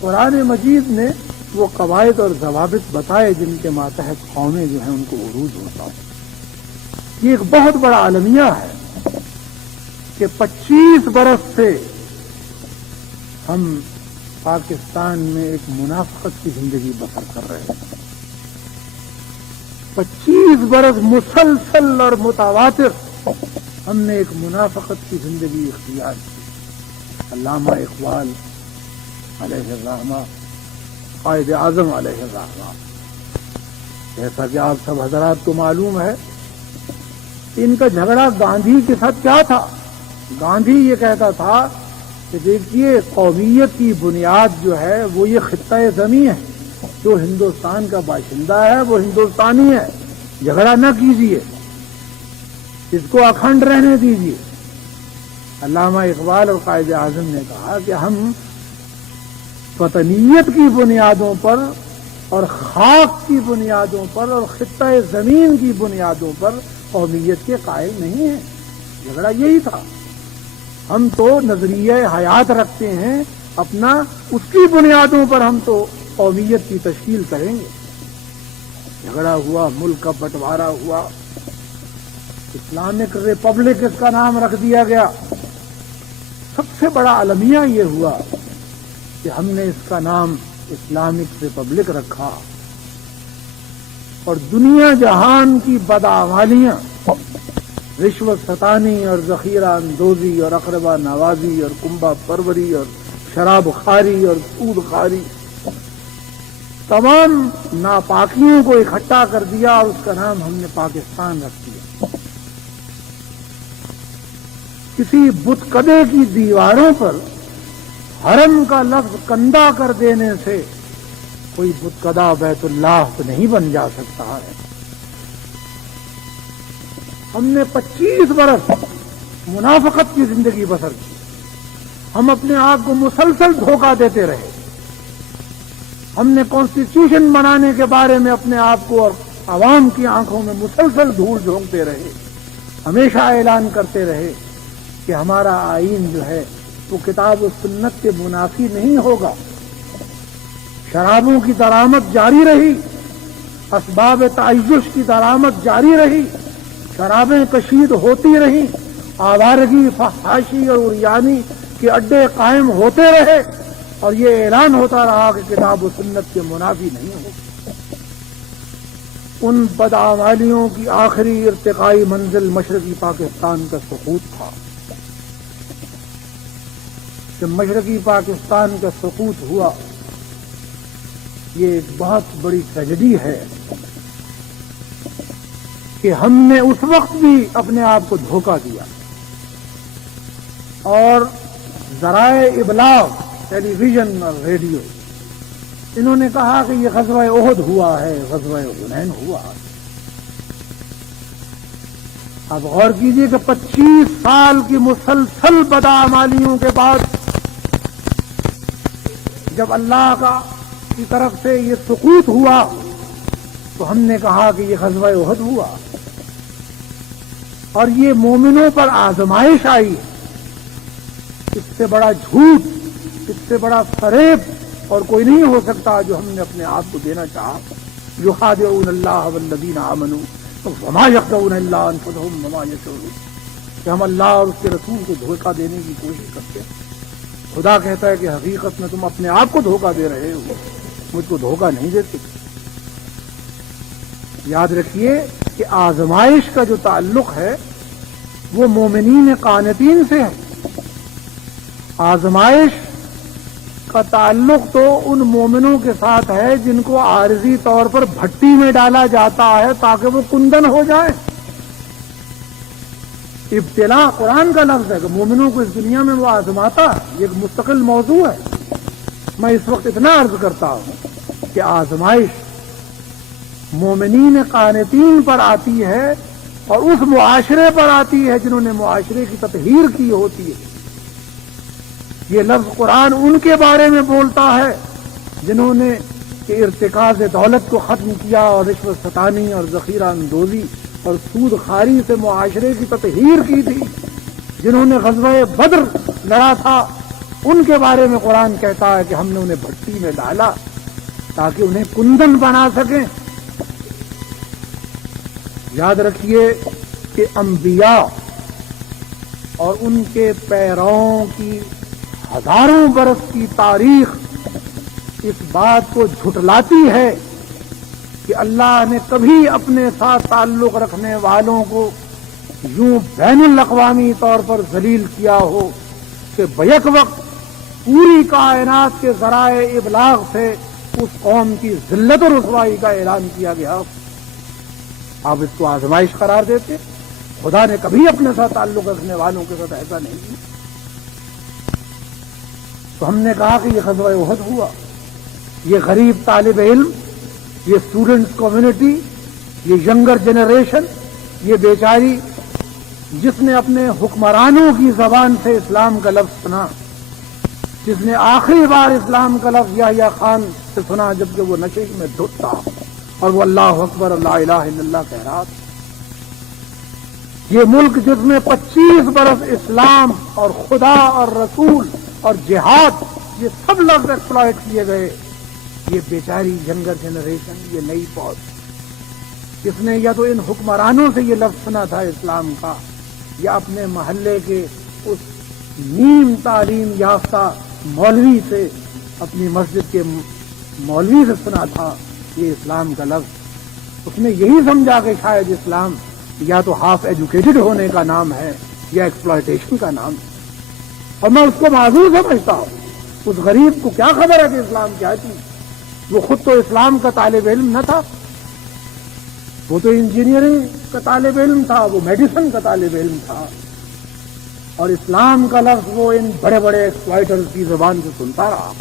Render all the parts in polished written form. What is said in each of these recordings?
قرآن مجید نے وہ قواعد اور ضوابط بتائے جن کے ماتحت قومیں جو ہیں ان کو عروج ہوتا ہے۔ یہ ایک بہت بڑا المیہ ہے کہ 25 برس سے ہم پاکستان میں ایک منافقت کی زندگی بسر کر رہے ہیں۔ 25 برس مسلسل اور متواتر ہم نے ایک منافقت کی زندگی اختیار کی۔ علامہ اقبال علیہ الرحمہ، قائد اعظم علیہ الرحمہ، جیسا کہ آپ سب حضرات کو معلوم ہے، ان کا جھگڑا گاندھی کے ساتھ کیا تھا؟ گاندھی یہ کہتا تھا کہ دیکھیے قومیت کی بنیاد جو ہے وہ یہ خطہ زمین ہے، جو ہندوستان کا باشندہ ہے وہ ہندوستانی ہے، جھگڑا نہ کیجیے، اس کو اکھنڈ رہنے دیجیے۔ علامہ اقبال اور قائد اعظم نے کہا کہ ہم وطنیت کی بنیادوں پر اور خاک کی بنیادوں پر اور خطہ زمین کی بنیادوں پر قومیت کے قائل نہیں ہیں۔ جھگڑا یہی تھا۔ ہم تو نظریہ حیات رکھتے ہیں اپنا، اس کی بنیادوں پر ہم تو قومیت کی تشکیل کریں گے۔ جھگڑا ہوا، ملک کا بٹوارا ہوا، اسلامک ریپبلک اس کا نام رکھ دیا گیا۔ سب سے بڑا المیہ یہ ہوا کہ ہم نے اس کا نام اسلامک ریپبلک رکھا، اور دنیا جہان کی بدعمالیاں، رشوت ستانی اور ذخیرہ اندوزی اور اقربا نوازی اور کنبہ پروری اور شراب خواری اور سود خواری، تمام ناپاکیوں کو اکٹھا کر دیا اور اس کا نام ہم نے پاکستان رکھ دیا۔ کسی بت کدے کی دیواروں پر حرم کا لفظ کندہ کر دینے سے کوئی بت کدہ بیت اللہ تو نہیں بن جا سکتا ہے۔ ہم نے 25 برس منافقت کی زندگی بسر کی۔ ہم اپنے آپ کو مسلسل دھوکہ دیتے رہے۔ ہم نے کانسٹیٹیوشن بنانے کے بارے میں اپنے آپ کو اور عوام کی آنکھوں میں مسلسل دھول جھونکتے رہے، ہمیشہ اعلان کرتے رہے کہ ہمارا آئین جو ہے وہ کتاب و سنت کے منافی نہیں ہوگا۔ شرابوں کی درآمد جاری رہی، اسباب تعیش کی درآمد جاری رہی، شرابیں کشید ہوتی رہیں، آوارگی، فحاشی اور عریانی کے اڈے قائم ہوتے رہے، اور یہ اعلان ہوتا رہا کہ کتاب و سنت کے منافی نہیں ہوگا۔ ان بدعمالیوں کی آخری ارتقائی منزل مشرقی پاکستان کا سقوط تھا۔ جب مشرقی پاکستان کا سقوط ہوا، یہ ایک بہت بڑی ٹریجڈی ہے کہ ہم نے اس وقت بھی اپنے آپ کو دھوکہ دیا، اور ذرائع ابلاغ، ٹیلی ویژن اور ریڈیو، انہوں نے کہا کہ یہ غزوہ احد ہوا ہے، غزوہ حنین ہوا ہے۔ اب غور کیجئے کہ 25 سال کی مسلسل بدعمالیوں کے بعد جب اللہ کی طرف سے یہ سقوط ہوا تو ہم نے کہا کہ یہ غزوہ احد ہوا، اور یہ مومنوں پر آزمائش آئی۔ اس سے بڑا جھوٹ، اس سے بڑا فریب اور کوئی نہیں ہو سکتا جو ہم نے اپنے آپ کو دینا چاہا۔ یخادعون اللہ والذین آمنوا وما یخدعون الا انفسهم وما یشعرون، کہ ہم اللہ اور اس کے رسول کو دھوکہ دینے کی کوشش کرتے ہیں۔ خدا کہتا ہے کہ حقیقت میں تم اپنے آپ کو دھوکہ دے رہے ہو، مجھ کو دھوکہ نہیں دیتے۔ یاد رکھیے کہ آزمائش کا جو تعلق ہے وہ مومنین قانتین سے ہے۔ آزمائش کا تعلق تو ان مومنوں کے ساتھ ہے جن کو عارضی طور پر بھٹی میں ڈالا جاتا ہے تاکہ وہ کندن ہو جائے۔ ابتلا قرآن کا لفظ ہے کہ مومنوں کو اس دنیا میں وہ آزماتا ہے، یہ ایک مستقل موضوع ہے۔ میں اس وقت اتنا عرض کرتا ہوں کہ آزمائش مومنین قانتین پر آتی ہے اور اس معاشرے پر آتی ہے جنہوں نے معاشرے کی تطہیر کی ہوتی ہے۔ یہ لفظ قرآن ان کے بارے میں بولتا ہے جنہوں نے ارتکاز دولت کو ختم کیا اور رشوت ستانی اور ذخیرہ اندوزی اور سود خواری سے معاشرے کی تطہیر کی تھی، جنہوں نے غزوہ بدر لڑا تھا ان کے بارے میں قرآن کہتا ہے کہ ہم نے انہیں بھٹی میں ڈالا تاکہ انہیں کندن بنا سکیں۔ یاد رکھیے کہ انبیاء اور ان کے پیرووں کی ہزاروں برس کی تاریخ اس بات کو جھٹلاتی ہے کہ اللہ نے کبھی اپنے ساتھ تعلق رکھنے والوں کو یوں بین الاقوامی طور پر ذلیل کیا ہو کہ بیک وقت پوری کائنات کے ذرائع ابلاغ سے اس قوم کی ذلت و رسوائی کا اعلان کیا گیا۔ آپ اس کو آزمائش قرار دیتے؟ خدا نے کبھی اپنے ساتھ تعلق رکھنے والوں کے ساتھ ایسا نہیں کیا۔ تو ہم نے کہا کہ یہ غزوہ احد ہوا، یہ غریب طالب علم، یہ اسٹوڈنٹس کمیونٹی، یہ ینگر جنریشن، یہ بیچاری جس نے اپنے حکمرانوں کی زبان سے اسلام کا لفظ سنا، جس نے آخری بار اسلام کا لفظ یحییٰ خان سے سنا جبکہ وہ نشے میں دھت تھا اور وہ اللہ اکبر لا الہ الا اللہ کہہ رہا تھا۔ یہ ملک جس میں 25 برس اسلام اور خدا اور رسول اور جہاد یہ سب لفظ ایکسپلائٹ کیے گئے، یہ بیچاری ینگر جنریشن، یہ نئی فوج جس نے یا تو ان حکمرانوں سے یہ لفظ سنا تھا اسلام کا، یا اپنے محلے کے اس نیم تعلیم یافتہ مولوی سے، اپنی مسجد کے مولوی سے سنا تھا یہ اسلام کا لفظ۔ اس نے یہی سمجھا کہ شاید اسلام یا تو ہاف ایجوکیٹڈ ہونے کا نام ہے یا ایکسپلائٹیشن کا نام ہے، اور میں اس کو معذور سمجھتا ہوں۔ اس غریب کو کیا خبر ہے کہ اسلام کیا چیز؟ وہ خود تو اسلام کا طالب علم نہ تھا، وہ تو انجینئرنگ کا طالب علم تھا، وہ میڈیسن کا طالب علم تھا، اور اسلام کا لفظ وہ ان بڑے بڑے ایکسپلائٹرز کی زبان سے سنتا رہا۔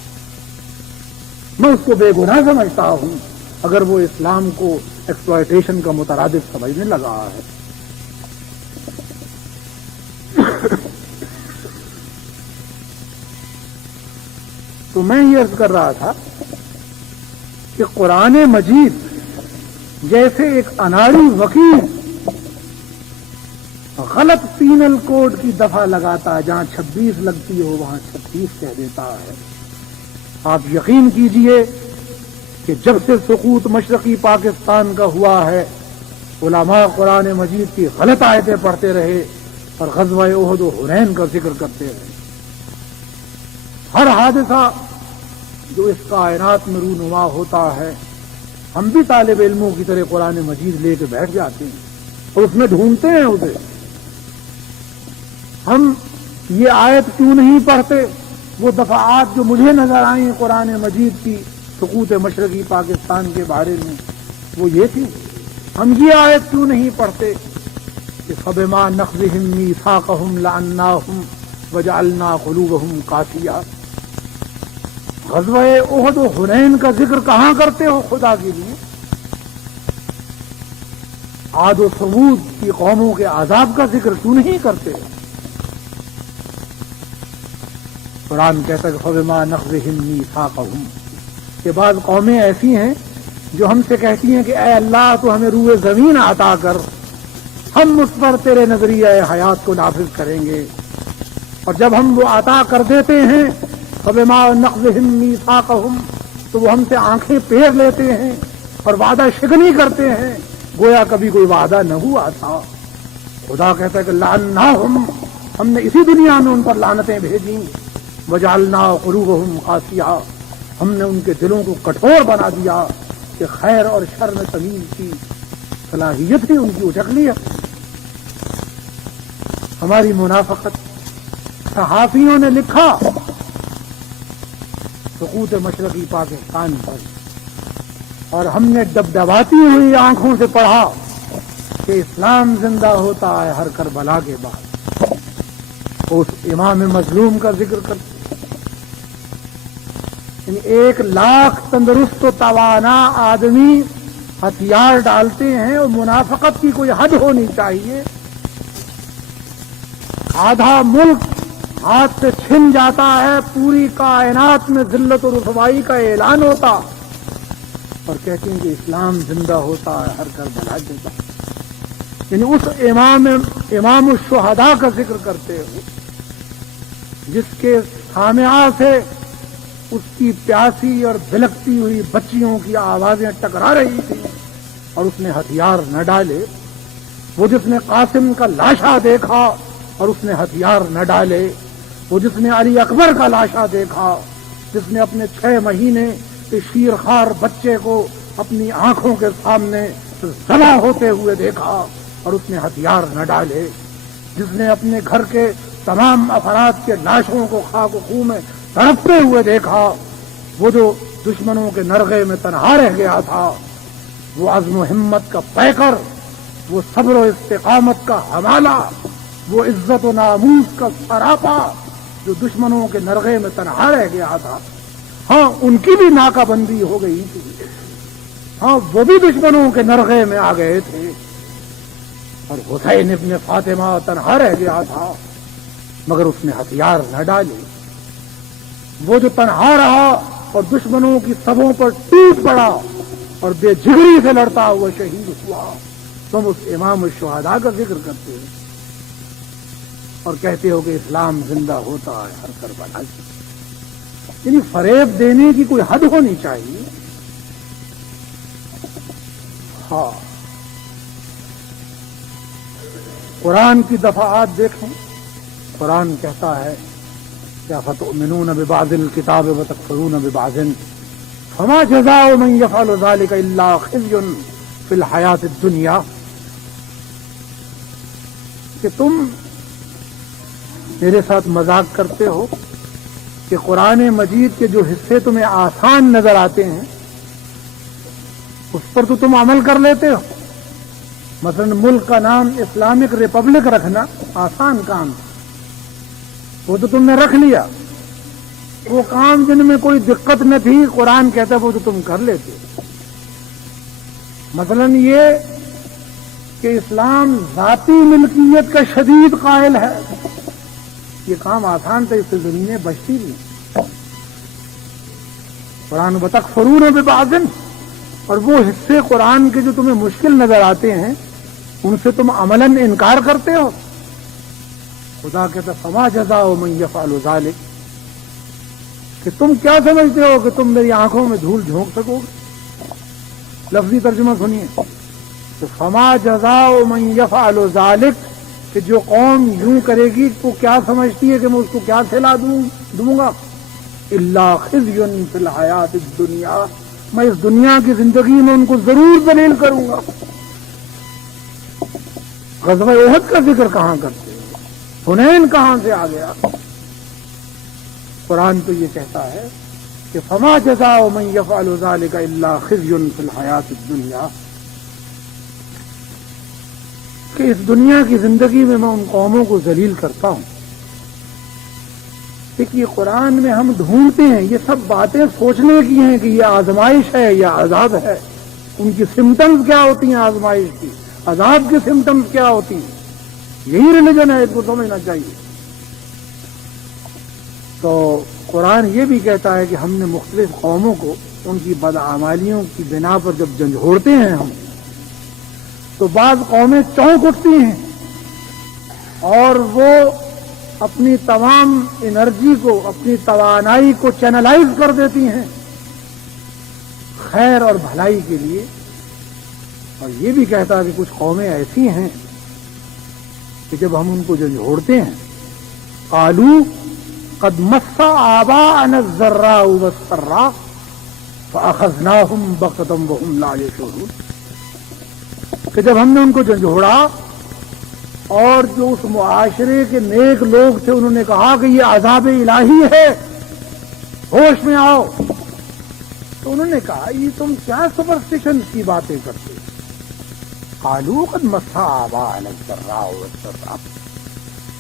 میں اس کو بے گناہ سمجھتا ہوں اگر وہ اسلام کو ایکسپلائٹیشن کا مترادف سمجھنے لگا ہے۔ تو میں یہ عرض کر رہا تھا کہ قرآن مجید جیسے ایک اناڑی وکیل غلط پینل کوڈ کی دفعہ لگاتا ہے، جہاں 26 لگتی ہو وہاں 36 کہہ دیتا ہے۔ آپ یقین کیجئے کہ جب سے سقوط مشرقی پاکستان کا ہوا ہے، علماء قرآن مجید کی غلط آیتیں پڑھتے رہے اور غزوہ احد و حنین کا ذکر کرتے رہے۔ ہر حادثہ جو اس کائنات میں رونما ہوتا ہے، ہم بھی طالب علموں کی طرح قرآن مجید لے کے بیٹھ جاتے ہیں اور اس میں ڈھونڈتے ہیں اسے۔ ہم یہ آیت کیوں نہیں پڑھتے؟ وہ دفعات جو مجھے نظر آئیں قرآن مجید کی سقوط مشرقی پاکستان کے بارے میں، وہ یہ تھی۔ ہم یہ آیت کیوں نہیں پڑھتے کہ فَبِمَا نَقْضِهِم مِّيثَاقَهُمْ لَعَنَّاهُمْ وَجَعَلْنَا قُلُوبَهُمْ قَاسِيَةً۔ غزوہ احد و حنین کا ذکر کہاں کرتے ہو خدا کے لیے؟ عاد و ثمود کی قوموں کے عذاب کا ذکر کیوں نہیں کرتے؟ قرآن کہتا ہے کہ فَبِمَا نَقْضِهِم مِّيثَاقَهُمْ کہ بعض قومیں ایسی ہیں جو ہم سے کہتی ہیں کہ اے اللہ تو ہمیں روئے زمین عطا کر، ہم اس پر تیرے نظریہ حیات کو نافذ کریں گے، اور جب ہم وہ عطا کر دیتے ہیں فَبِمَا نَقْضِهِم مِّيثَاقَهُمْ تو وہ ہم سے آنکھیں پھیر لیتے ہیں اور وعدہ شکنی کرتے ہیں گویا کبھی کوئی وعدہ نہ ہوا تھا۔ خدا کہتا ہے کہ لعناہم ہم نے اسی دنیا میں ان پر لعنتیں بھیجیں، وجعلنا قلوبہم قاسیہ ہم نے ان کے دلوں کو کٹھور بنا دیا کہ خیر اور شر میں تمیز کی صلاحیت ہی ان کی اچک لی ہے۔ ہماری منافقت، صحافیوں نے لکھا سقوط مشرقی پاکستان پر، اور ہم نے ڈبڈباتی ہوئی آنکھوں سے پڑھا کہ اسلام زندہ ہوتا ہے ہر کربلا کے بعد۔ اس امام مظلوم کا ذکر کرتے، یعنی 1,00,000 تندرست و توانا آدمی ہتھیار ڈالتے ہیں، اور منافقت کی کوئی حد ہونی چاہیے۔ آدھا ملک ہاتھ سے چھن جاتا ہے، پوری کائنات میں ذلت و رسوائی کا اعلان ہوتا، اور کہتے ہیں کہ اسلام زندہ ہوتا ہے ہر کربلا کے بعد۔ یعنی اس امام الشہداء کا ذکر کرتے ہو جس کے سامعہ سے اس کی پیاسی اور بلکتی ہوئی بچیوں کی آوازیں ٹکرا رہی تھیں اور اس نے ہتھیار نہ ڈالے، وہ جس نے قاسم کا لاشا دیکھا اور اس نے ہتھیار نہ ڈالے، وہ جس نے علی اکبر کا لاشا دیکھا، جس نے اپنے 6 مہینے کے شیرخوار بچے کو اپنی آنکھوں کے سامنے ذبح ہوتے ہوئے دیکھا اور اس نے ہتھیار نہ ڈالے، جس نے اپنے گھر کے تمام افراد کے لاشوں کو خاک و خون میں تڑپتے ہوئے دیکھا، وہ جو دشمنوں کے نرغے میں تنہا رہ گیا تھا، وہ عزم و ہمت کا پیکر، وہ صبر و استقامت کا حوالہ، وہ عزت و ناموس کا سراپا جو دشمنوں کے نرغے میں تنہا رہ گیا تھا، ہاں ان کی بھی ناکہ بندی ہو گئی تھی، ہاں وہ بھی دشمنوں کے نرغے میں آ گئے تھے، اور حسین ابن فاطمہ تنہا رہ گیا تھا مگر اس نے ہتھیار نہ ڈالے، وہ جو تنہا رہا اور دشمنوں کی سبوں پر ٹوٹ پڑا اور بے جگری سے لڑتا ہوا شہید ہوا۔ تم اس امام الشہداء کا ذکر کرتے ہو اور کہتے ہو کہ اسلام زندہ ہوتا ہے ہر کربلا کی، یعنی فریب دینے کی کوئی حد ہونی چاہیے۔ ہاں، قرآن کی دفعات دیکھیں، قرآن کہتا ہے کیا فتؤمنون ببعض الکتاب وتکفرون ببعض فما جزاء من يفعل ذلك الا خزي في الحیات الدنیا، کہ تم میرے ساتھ مذاق کرتے ہو کہ قرآن مجید کے جو حصے تمہیں آسان نظر آتے ہیں اس پر تو تم عمل کر لیتے ہو۔ مثلا ملک کا نام اسلامک ریپبلک رکھنا آسان کام، وہ تو تم نے رکھ لیا، وہ کام جن میں کوئی دقت نہ تھی قرآن کہتا ہے وہ تو تم کر لیتے۔ مثلا یہ کہ اسلام ذاتی ملکیت کا شدید قائل ہے، یہ کام آسان تھا، اس سے زمینیں بچتی نہیں۔ قرآن وتکفرون ببعض، اور وہ حصے قرآن کے جو تمہیں مشکل نظر آتے ہیں ان سے تم عملاً انکار کرتے ہو۔ خدا کہتا فما جزاء من يفعل ذلك، کہ تم کیا سمجھتے ہو کہ تم میری آنکھوں میں دھول جھونک سکو گے؟ لفظی ترجمہ سنیے، تو فما جزاء من يفعل ذلك، کہ جو قوم یوں کرے گی وہ کیا سمجھتی ہے کہ میں اس کو کیا کھلا دوں گا؟ الا خزي في الحیات الدنیا، میں اس دنیا کی زندگی میں ان کو ضرور ذلیل کروں گا۔ غزوہ احد کا ذکر کہاں کرتے ہیں؟ حنین کہاں سے آ گیا؟ قرآن تو یہ کہتا ہے کہ فما جزاء من يفعل ذلك الا خزي في الحیات الدنیا، کہ اس دنیا کی زندگی میں ان قوموں کو ذلیل کرتا ہوں۔ دیکھیے قرآن میں ہم ڈھونڈتے ہیں، یہ سب باتیں سوچنے کی ہیں کہ یہ آزمائش ہے یا عذاب ہے، ان کی سمٹمز کیا ہوتی ہیں آزمائش کی، عذاب کی سمٹمز کیا ہوتی ہیں، یہی ریلیجن ہے، اس کو سمجھنا چاہیے۔ تو قرآن یہ بھی کہتا ہے کہ ہم نے مختلف قوموں کو ان کی بدعمالیوں کی بنا پر جب جھنجھوڑتے ہیں ہم، تو بعض قومیں چونک اٹھتی ہیں اور وہ اپنی تمام انرجی کو، اپنی توانائی کو چینلائز کر دیتی ہیں خیر اور بھلائی کے لیے۔ اور یہ بھی کہتا ہے کہ کچھ قومیں ایسی ہیں کہ جب ہم ان کو جھنجھوڑتے ہیں، قالوا قد مس آباءنا الضراء والسراء فأخذناهم بغتة وهم لا يشعرون، کہ جب ہم نے ان کو جھنجھوڑا اور جو اس معاشرے کے نیک لوگ تھے انہوں نے کہا کہ یہ عذاب الہی ہے، ہوش میں آؤ، تو انہوں نے کہا یہ تم کیا سپرسٹیشن کی باتیں کرتے؟ قالوا قد مس آباءنا الضراء والسراء،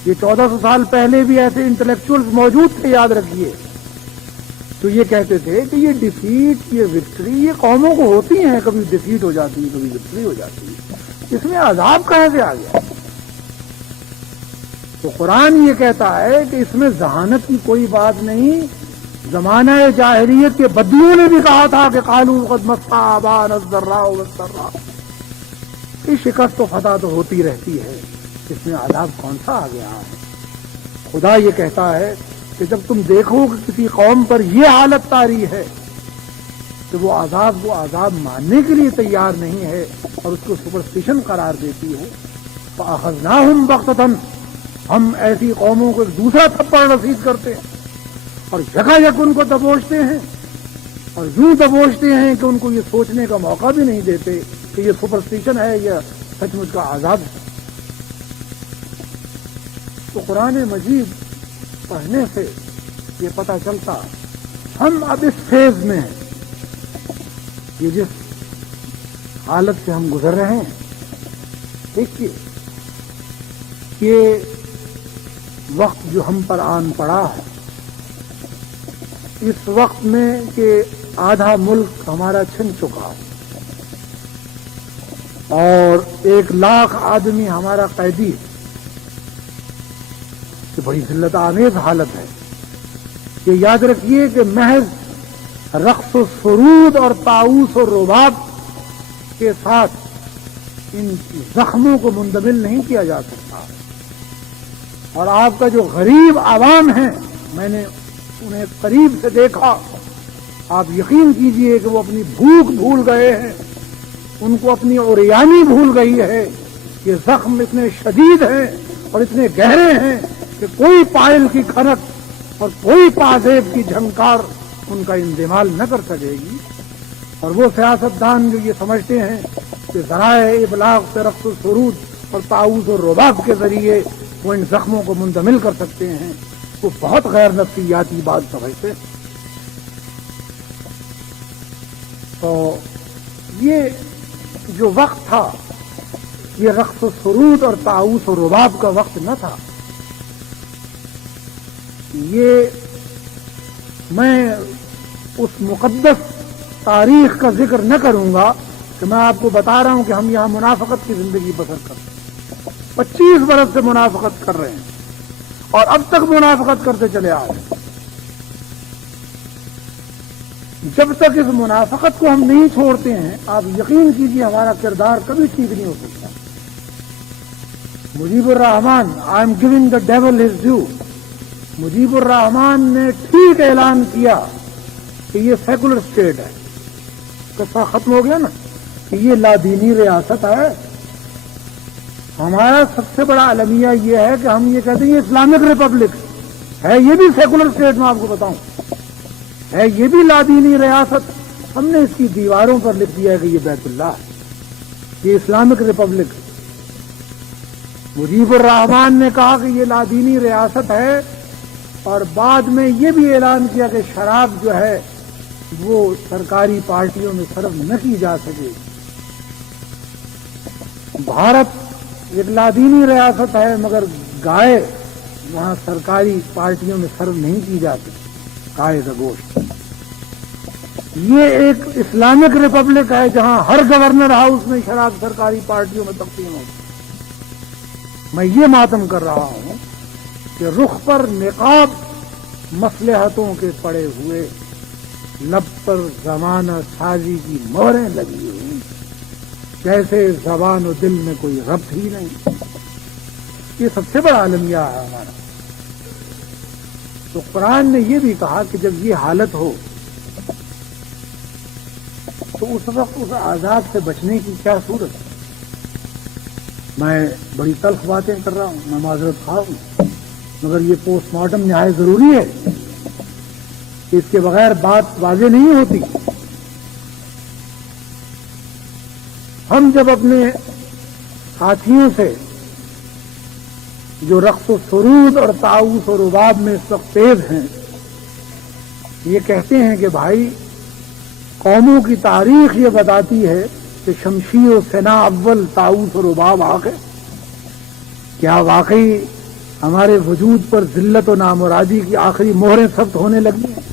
یہ 1400 سال پہلے بھی ایسے انٹلیکچوئلز موجود تھے، یاد رکھیے، تو یہ کہتے تھے کہ یہ ڈیفیٹ، یہ وکٹری، یہ قوموں کو ہوتی ہیں، کبھی ڈیفیٹ ہو جاتی ہے، کبھی وکٹری ہو جاتی ہے، اس میں عذاب کہاں سے آ گیا؟ تو قرآن یہ کہتا ہے کہ اس میں ذہانت کی کوئی بات نہیں۔ زمانہ جاہلیت کے بدوؤں نے بھی کہا تھا کہ قالوا قد مس آباءنا الضراء والسراء، یہ شکست و فتح تو ہوتی رہتی ہے، اس میں عذاب کون سا آ گیا ہے؟ خدا یہ کہتا ہے کہ جب تم دیکھو کہ کسی قوم پر یہ حالت طاری ہے کہ وہ عذاب ماننے کے لیے تیار نہیں ہے اور اس کو سپرسٹیشن قرار دیتی ہے، فَأَخَذْنَاهُمْ بَغْتَةً، ہم ایسی قوموں کو ایک دوسرا تھپڑ رسید کرتے ہیں اور یکایک ان کو دبوچتے ہیں، اور یوں دبوچتے ہیں کہ ان کو یہ سوچنے کا موقع بھی نہیں دیتے کہ یہ سپرسٹیشن ہے یا سچ مچ کا عذاب ہے۔ تو قرآن مجید پڑھنے سے یہ پتہ چلتا ہم اب اس فیز میں ہیں، یہ جس حالت سے ہم گزر رہے ہیں، دیکھیے یہ وقت جو ہم پر آن پڑا ہے، اس وقت میں کہ آدھا ملک ہمارا چھن چکا اور 1,00,000 آدمی ہمارا قیدی ہے، یہ بڑی ذلت آمیز حالت ہے۔ یہ یاد رکھیے کہ محض رقص و سرود اور طاؤس و رباب کے ساتھ ان زخموں کو مندمل نہیں کیا جا سکتا، اور آپ کا جو غریب عوام ہیں، میں نے انہیں قریب سے دیکھا، آپ یقین کیجئے کہ وہ اپنی بھوک بھول گئے ہیں، ان کو اپنی اوریانی بھول گئی ہے۔ یہ زخم اتنے شدید ہیں اور اتنے گہرے ہیں کہ کوئی پائل کی کھنک اور کوئی پازیب کی جھنکار ان کا اندمال نہ کر سکے گی۔ اور وہ سیاستدان جو یہ سمجھتے ہیں کہ ذرائع ابلاغ سے رقص و سرود اور طاؤس و رباب کے ذریعے وہ ان زخموں کو منتمل کر سکتے ہیں، وہ بہت غیر نفسیاتی بات سمجھتے ہیں۔ تو یہ جو وقت تھا، یہ رقص و سرود اور طاؤس و رباب کا وقت نہ تھا۔ یہ میں اس مقدس تاریخ کا ذکر نہ کروں گا کہ میں آپ کو بتا رہا ہوں کہ ہم یہاں منافقت کی زندگی بسر کرتے ہیں، 25 برس سے منافقت کر رہے ہیں اور اب تک منافقت کرتے چلے آ رہے ہیں۔ جب تک اس منافقت کو ہم نہیں چھوڑتے ہیں، آپ یقین کیجیے ہمارا کردار کبھی ٹھیک نہیں ہو سکتا۔ Mujib ur Rahman, I am giving the devil his due, Mujib ur Rahman نے ٹھیک اعلان کیا کہ یہ سیکولر اسٹیٹ ہے، قصہ ختم ہو گیا نا، کہ یہ لادینی ریاست ہے۔ ہمارا سب سے بڑا المیہ یہ ہے کہ ہم یہ کہتے ہیں یہ اسلامک ریپبلک ہے، یہ بھی سیکولر اسٹیٹ میں آپ کو بتاؤں ہے، یہ بھی لادینی ریاست۔ ہم نے اس کی دیواروں پر لکھ دیا ہے کہ یہ بیت اللہ ہے، یہ اسلامک ریپبلک۔ مجیب الرحمان نے کہا کہ یہ لادینی ریاست ہے، اور بعد میں یہ بھی اعلان کیا کہ شراب جو ہے وہ سرکاری پارٹیوں میں سرو نہ کی جا سکے۔ بھارت ایک لادینی ریاست ہے، مگر گائے وہاں سرکاری پارٹیوں میں سرو نہیں کی جاتی، گائے کا گوشت۔ یہ ایک اسلامک ریپبلک ہے جہاں ہر گورنر ہاؤس میں شراب سرکاری پارٹیوں میں تقسیم ہوتی۔ میں یہ ماتم کر رہا ہوں کہ رخ پر نقاب مصلحتوں کے پڑے ہوئے، لب پر زمانہ سازی کی مہریں لگی ہوئی، جیسے زبان و دل میں کوئی ربط ہی نہیں۔ یہ سب سے بڑا المیہ ہے ہمارا۔ تو قرآن نے یہ بھی کہا کہ جب یہ حالت ہو تو اس وقت اس عذاب سے بچنے کی کیا صورت ہے؟ میں بڑی تلخ باتیں کر رہا ہوں، میں معذرت خواہ ہوں، مگر یہ پوسٹ مارٹم نہایت ضروری ہے، اس کے بغیر بات واضح نہیں ہوتی۔ ہم جب اپنے ساتھیوں سے جو رقص و سرود اور طاؤس و رباب میں اس وقت تیز ہیں، یہ کہتے ہیں کہ بھائی قوموں کی تاریخ یہ بتاتی ہے کہ شمشیر و سنا اول طاؤس و رباب آخر، کیا واقعی ہمارے وجود پر ذلت و نامرادی کی آخری مہریں ثبت ہونے لگی ہیں؟